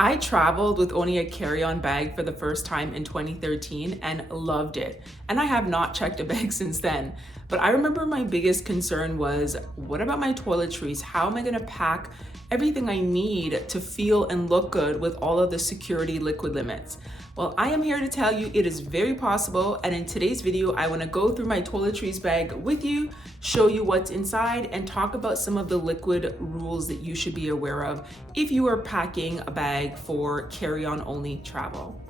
I traveled with only a carry-on bag for the first time in 2013 and loved it. And I have not checked a bag since then. But I remember my biggest concern was, what about my toiletries? How am I gonna pack everything I need to feel and look good with all of the security liquid limits? Well, I am here to tell you it is very possible, and in today's video, I wanna go through my Toiletries bag with you, show you what's inside, and talk about some of the liquid rules that you should be aware of if you are packing a bag for carry-on only travel.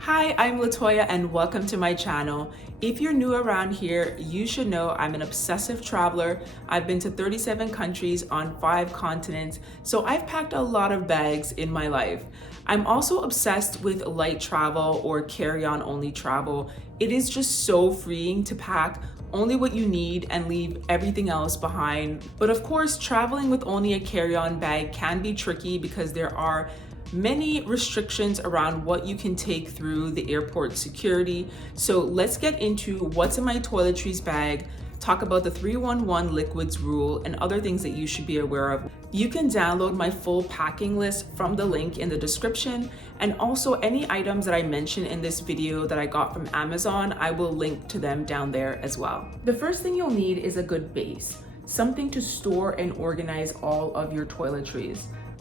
Hi, I'm Latoya and welcome to my channel. If you're new around here, you should know I'm an obsessive traveler. I've been to 37 countries on 5 continents, so I've packed a lot of bags in my life. I'm also obsessed with light travel or carry-on only travel. It is just so freeing to pack only what you need and leave everything else behind. But of course, traveling with only a carry-on bag can be tricky because there are many restrictions around what you can take through the airport security. So let's get into what's in my toiletries bag, talk about the 311 liquids rule and other things that you should be aware of. You can download my full packing list from the link in the description, and also any items that I mentioned in this video that I got from Amazon, I will link to them down there as well. The first thing you'll need is a good base, something to store and organize all of your toiletries.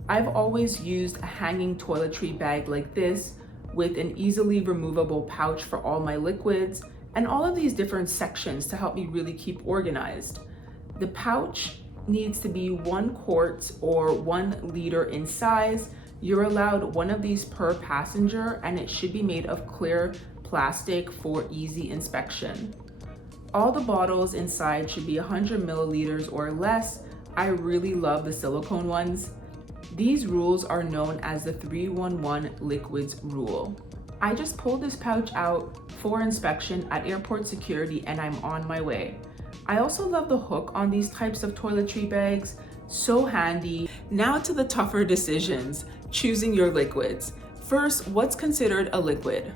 I've always used a hanging toiletry bag like this with an easily removable pouch for all my liquids and all of these different sections to help me really keep organized. The pouch needs to be 1 quart or 1 liter in size. You're allowed one of these per passenger, and it should be made of clear plastic for easy inspection. All the bottles inside should be 100 milliliters or less. I really love the silicone ones. These rules are known as the 311 liquids rule. I just pulled this pouch out for inspection at airport security and I'm on my way. I also love the hook on these types of toiletry bags, so handy. Now to the tougher decisions, choosing your liquids. First, what's considered a liquid?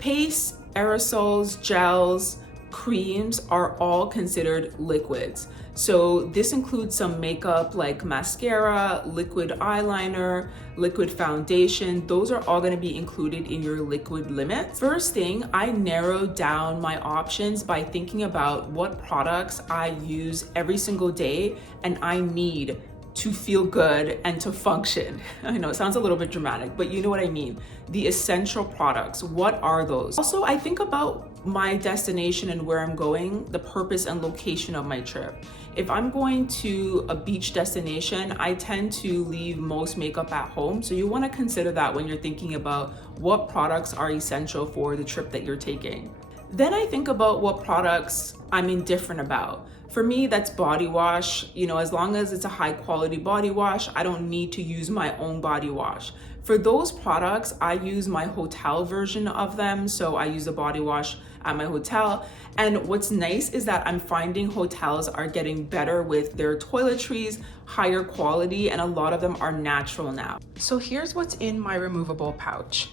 Paste, aerosols, gels, creams are all considered liquids. So this includes some makeup like mascara, liquid eyeliner, liquid foundation. Those are all going to be included in your liquid limit. First thing, I narrowed down my options by thinking about what products I use every single day and I need to feel good and to function. I know it sounds a little bit dramatic, but you know what I mean. The essential products, what are those? Also, I think about my destination and where I'm going, the purpose and location of my trip. If I'm going to a beach destination, I tend to leave most makeup at home. So you want to consider that when you're thinking about what products are essential for the trip that you're taking. Then I think about what products I'm indifferent about. For me, that's body wash. You know, as long as it's a high quality body wash, I don't need to use my own body wash. For those products, I use my hotel version of them. So I use a body wash at my hotel. And what's nice is that I'm finding hotels are getting better with their toiletries, higher quality, and a lot of them are natural now. So here's what's in my removable pouch.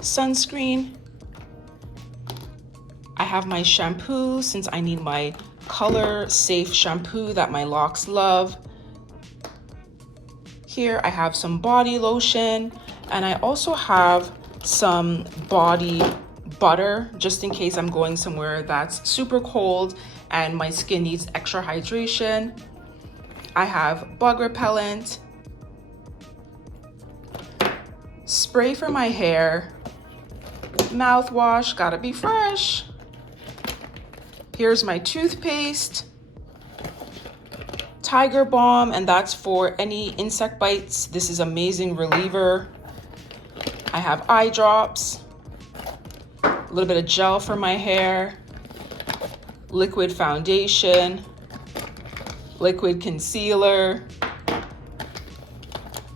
Sunscreen. I have my shampoo since I need my color safe shampoo that my locks love. Here I have some body lotion, and I also have some body butter just in case I'm going somewhere that's super cold and my skin needs extra hydration. I have bug repellent, spray for my hair, mouthwash, gotta be fresh. Here's my toothpaste, Tiger Balm, and that's for any insect bites. This is amazing reliever. I have eye drops, a little bit of gel for my hair, liquid foundation, liquid concealer,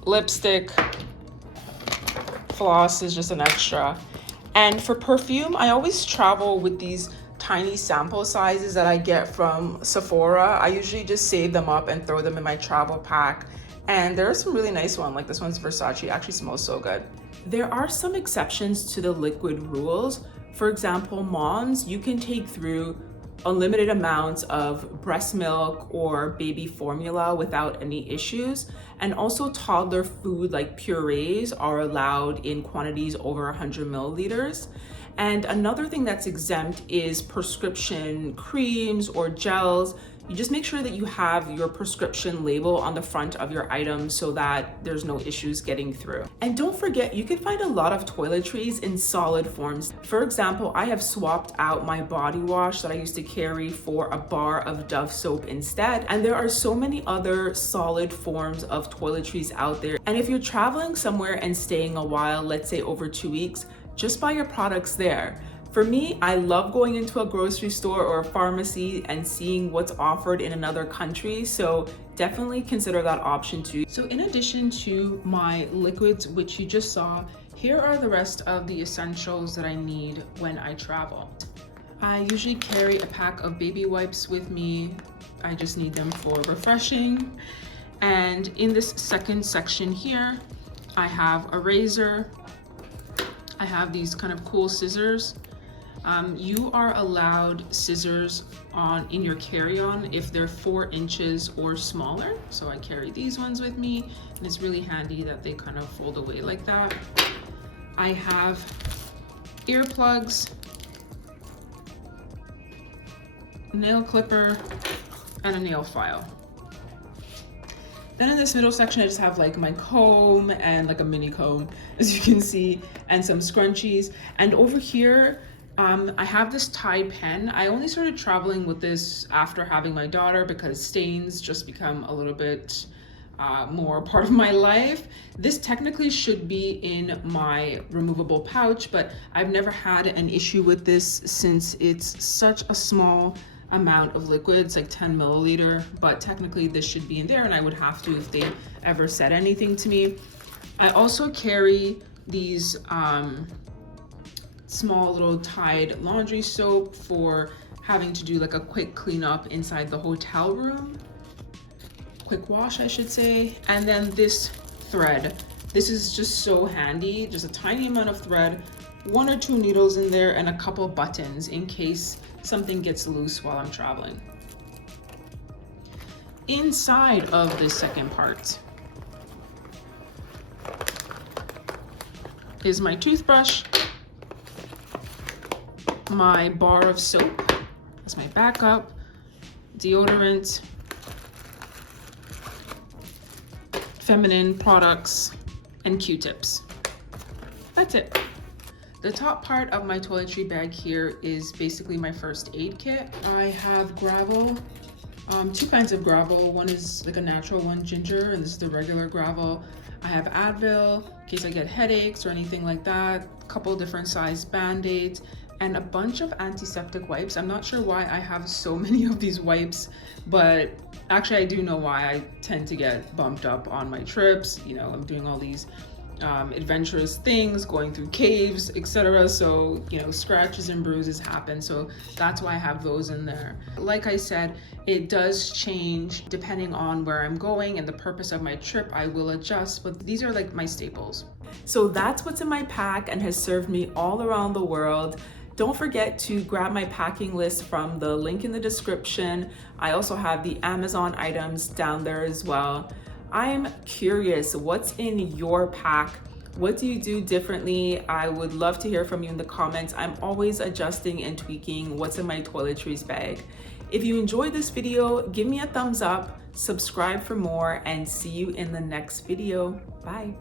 lipstick, floss is just an extra. And for perfume, I always travel with these tiny sample sizes that I get from Sephora. I usually just save them up and throw them in my travel pack. And there are some really nice ones, like this one's Versace, it actually smells so good. There are some exceptions to the liquid rules. For example, moms, you can take through unlimited amounts of breast milk or baby formula without any issues. And also toddler food like purees are allowed in quantities over 100 milliliters. And another thing that's exempt is prescription creams or gels. You just make sure that you have your prescription label on the front of your items so that there's no issues getting through. And don't forget, you can find a lot of toiletries in solid forms. For example, I have swapped out my body wash that I used to carry for a bar of Dove soap instead. And there are so many other solid forms of toiletries out there. And if you're traveling somewhere and staying a while, let's say over 2 weeks, just buy your products there. For me, I love going into a grocery store or a pharmacy and seeing what's offered in another country, so definitely consider that option too. So in addition to my liquids, which you just saw, here are the rest of the essentials that I need when I travel. I usually carry a pack of baby wipes with me. I just need them for refreshing. And in this second section here, I have a razor. I have these kind of cool scissors. You are allowed scissors in your carry-on if they're 4 inches or smaller. So I carry these ones with me, and it's really handy that they kind of fold away like that. I have earplugs, nail clipper, and a nail file. Then in this middle section, I just have like my comb and like a mini comb, as you can see, and some scrunchies. And over here, I have this Tide pen. I only started traveling with this after having my daughter because stains just become a little bit more part of my life. This technically should be in my removable pouch, but I've never had an issue with this since it's such a small amount of liquids, like 10 milliliter, but technically this should be in there, and I would have to if they ever said anything to me. I also carry these small little Tide laundry soap for having to do like a quick cleanup inside the hotel room. Quick wash, I should say. And then this thread. This is just so handy. Just a tiny amount of thread, 1 or 2 needles in there, and a couple buttons in case something gets loose while I'm traveling. Inside of this second part is my toothbrush, my bar of soap, that's my backup, deodorant, feminine products, and Q-tips. That's it. The top part of my toiletry bag here is basically my first aid kit. I have gravel, 2 kinds of gravel. One is like a natural one, ginger, and this is the regular gravel. I have Advil in case I get headaches or anything like that, a couple different size Band-Aids, and a bunch of antiseptic wipes. I'm not sure why I have so many of these wipes, but actually I do know why. I tend to get bumped up on my trips. You know, I'm doing all these adventurous things, going through caves, etc. So, you know, scratches and bruises happen. So that's why I have those in there. Like I said, it does change depending on where I'm going and the purpose of my trip. I will adjust, but these are like my staples. So that's what's in my pack and has served me all around the world. Don't forget to grab my packing list from the link in the description. I also have the Amazon items down there as well. I'm curious, what's in your pack? What do you do differently? I would love to hear from you in the comments. I'm always adjusting and tweaking what's in my toiletries bag. If you enjoyed this video, give me a thumbs up, subscribe for more, and see you in the next video. Bye.